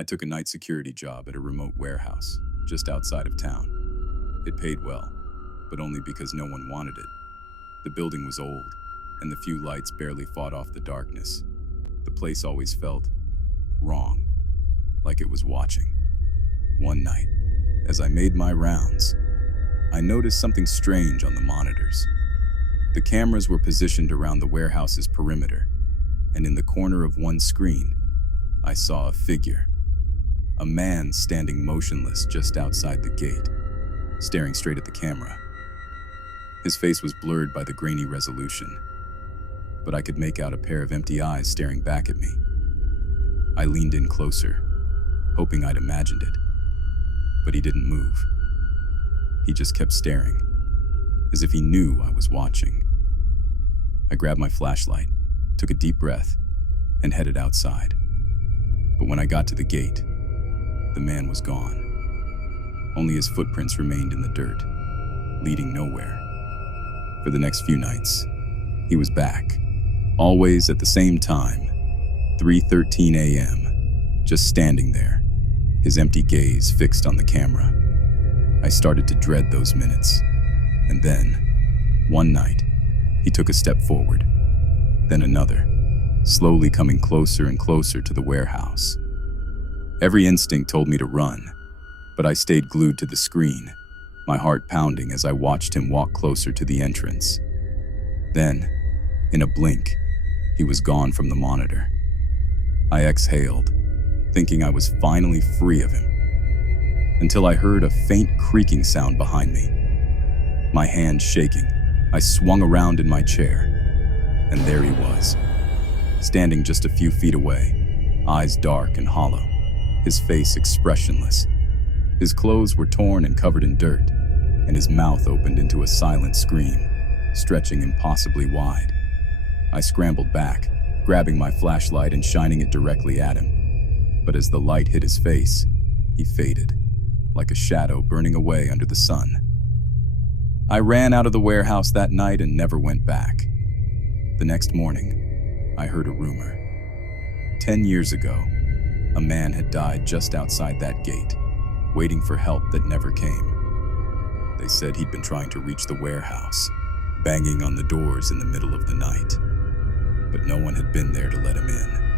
I took a night security job at a remote warehouse just outside of town. It paid well, but only because no one wanted it. The building was old, and the few lights barely fought off the darkness. The place always felt wrong, like it was watching. One night, as I made my rounds, I noticed something strange on the monitors. The cameras were positioned around the warehouse's perimeter, and in the corner of one screen, I saw a figure. A man standing motionless just outside the gate, staring straight at the camera. His face was blurred by the grainy resolution, but I could make out a pair of empty eyes staring back at me. I leaned in closer, hoping I'd imagined it, but he didn't move. He just kept staring, as if he knew I was watching. I grabbed my flashlight, took a deep breath, and headed outside. But when I got to the gate, the man was gone. Only his footprints remained in the dirt, leading nowhere. For the next few nights, he was back, always at the same time, 3:13 a.m., just standing there, his empty gaze fixed on the camera. I started to dread those minutes. And then, one night, he took a step forward, then another, slowly coming closer and closer to the warehouse. Every instinct told me to run, but I stayed glued to the screen, my heart pounding as I watched him walk closer to the entrance. Then, in a blink, he was gone from the monitor. I exhaled, thinking I was finally free of him, until I heard a faint creaking sound behind me. My hands shaking, I swung around in my chair, and there he was, standing just a few feet away, eyes dark and hollow, his face expressionless. His clothes were torn and covered in dirt, and his mouth opened into a silent scream, stretching impossibly wide. I scrambled back, grabbing my flashlight and shining it directly at him. But as the light hit his face, he faded, like a shadow burning away under the sun. I ran out of the warehouse that night and never went back. The next morning, I heard a rumor. 10 years ago, a man had died just outside that gate, waiting for help that never came. They said he'd been trying to reach the warehouse, banging on the doors in the middle of the night, but no one had been there to let him in.